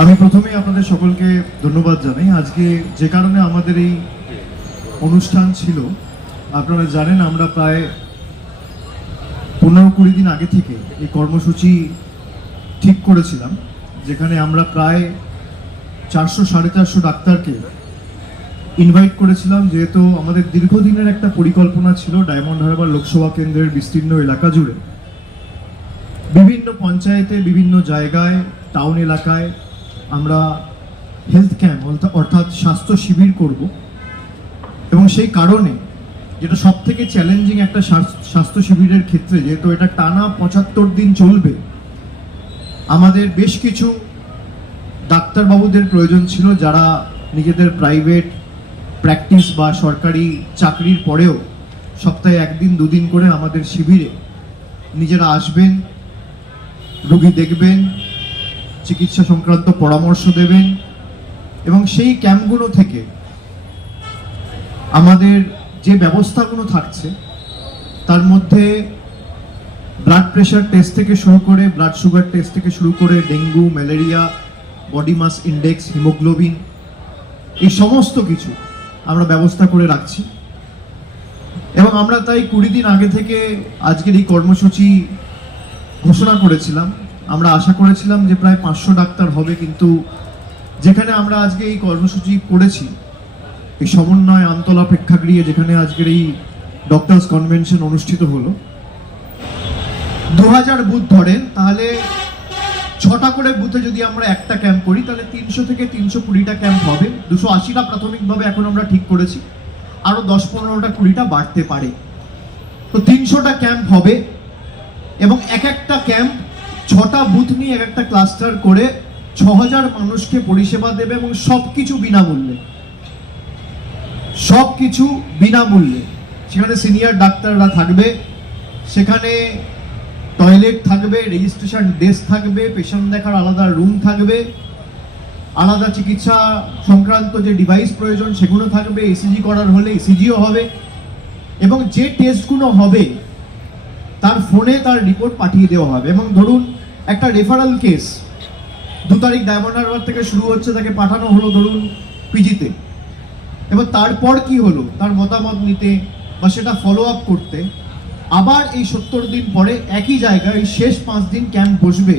আমি প্রথমেই আপনাদের সকলকে ধন্যবাদ জানাই। আজকে যে কারণে আমাদের এই অনুষ্ঠান ছিল, আপনারা জানেন আমরা প্রায় পনেরো কুড়ি দিন আগে থেকে এই কর্মসূচি ঠিক করেছিলাম, যেখানে আমরা প্রায় চারশো সাড়ে চারশো ডাক্তারকে ইনভাইট করেছিলাম, যেহেতু আমাদের দীর্ঘদিনের একটা পরিকল্পনা ছিল ডায়মন্ড হারবার লোকসভা কেন্দ্রের বিস্তীর্ণ এলাকা জুড়ে। বিভিন্ন পঞ্চায়েতে, বিভিন্ন জায়গায়, টাউন এলাকায় আমরা হেলথ ক্যাম্প অর্থাৎ স্বাস্থ্য শিবির করব। এবং সেই কারণে যেটা সব থেকে চ্যালেঞ্জিং একটা স্বাস্থ্য শিবিরের ক্ষেত্রে, যেহেতু এটা টানা পঁচাত্তর দিন চলবে, আমাদের বেশ কিছু ডাক্তারবাবুদের প্রয়োজন ছিল যারা নিজেদের প্রাইভেট প্র্যাকটিস বা সরকারি চাকরির পরেও সপ্তাহে একদিন, দুদিন করে আমাদের শিবিরে নিজেরা আসবেন, রুগী দেখবেন চিকিৎসা সংক্রান্ত পরামর্শ দেবেন এবং সেই ক্যাম্পগুলো থেকে আমাদের যে ব্যবস্থাগুলো থাকছে, তার মধ্যে ব্লাড প্রেশার টেস্ট থেকে শুরু করে ব্লাড সুগার টেস্ট থেকে শুরু করে dengue, malaria body mass index haemoglobin এই সমস্ত কিছু আমরা ব্যবস্থা করে রাখছি। এবং আমরা তাই কুড়ি দিন আগে থেকে আজকের এই কর্মসূচি ঘোষণা করেছিলাম। আমরা আশা করেছিলাম যে প্রায় পাঁচশো ডাক্তার হবে, কিন্তু যেখানে আমরা আজকে এই কর্মসূচি করেছি, এই সমন্বয় আমতলা প্রেক্ষাগৃহে যেখানে আজকের এই ডক্টরস কনভেনশন অনুষ্ঠিত হলো দু হাজার বুথ ধরেন, তাহলে ছটা করে বুথে যদি আমরা একটা ক্যাম্প করি, তাহলে তিনশো থেকে তিনশো কুড়িটা ক্যাম্প হবে। দুশো আশিটা প্রাথমিকভাবে এখন আমরা ঠিক করেছি আরও দশ পনেরোটা কুড়িটা বাড়তে পারে। তো তিনশোটা ক্যাম্প হবে, এবং এক একটা ক্যাম্প ছটা বুথ নিয়ে এক একটা ক্লাস্টার করে ছ হাজার মানুষকে পরিষেবা দেবে এবং সব কিছু বিনামূল্যে। সব কিছু বিনামূল্যে। সেখানে সিনিয়র ডাক্তাররা থাকবে, সেখানে টয়লেট থাকবে রেজিস্ট্রেশন ডেস্ক থাকবে পেশেন্ট দেখার আলাদা রুম থাকবে, আলাদা চিকিৎসা সংক্রান্ত যে ডিভাইস প্রয়োজন সেগুলো থাকবে ইসিজি করার হলে ইসিজিও হবে এবং যে টেস্টগুলো হবে, তার ফোনে তার রিপোর্ট পাঠিয়ে দেওয়া হবে। এবং ধরুন একটা রেফারাল কেস দু তারিখ ডায়মন্ড হারবার থেকে শুরু হচ্ছে, তাকে পাঠানো হলো ধরুন পিজিতে। এবার তারপর কি হলো? তার মতামত নিতে বা সেটা ফলো আপ করতে। আবার এই সত্তর দিন পরে একই জায়গায় শেষ পাঁচ দিন ক্যাম্প বসবে।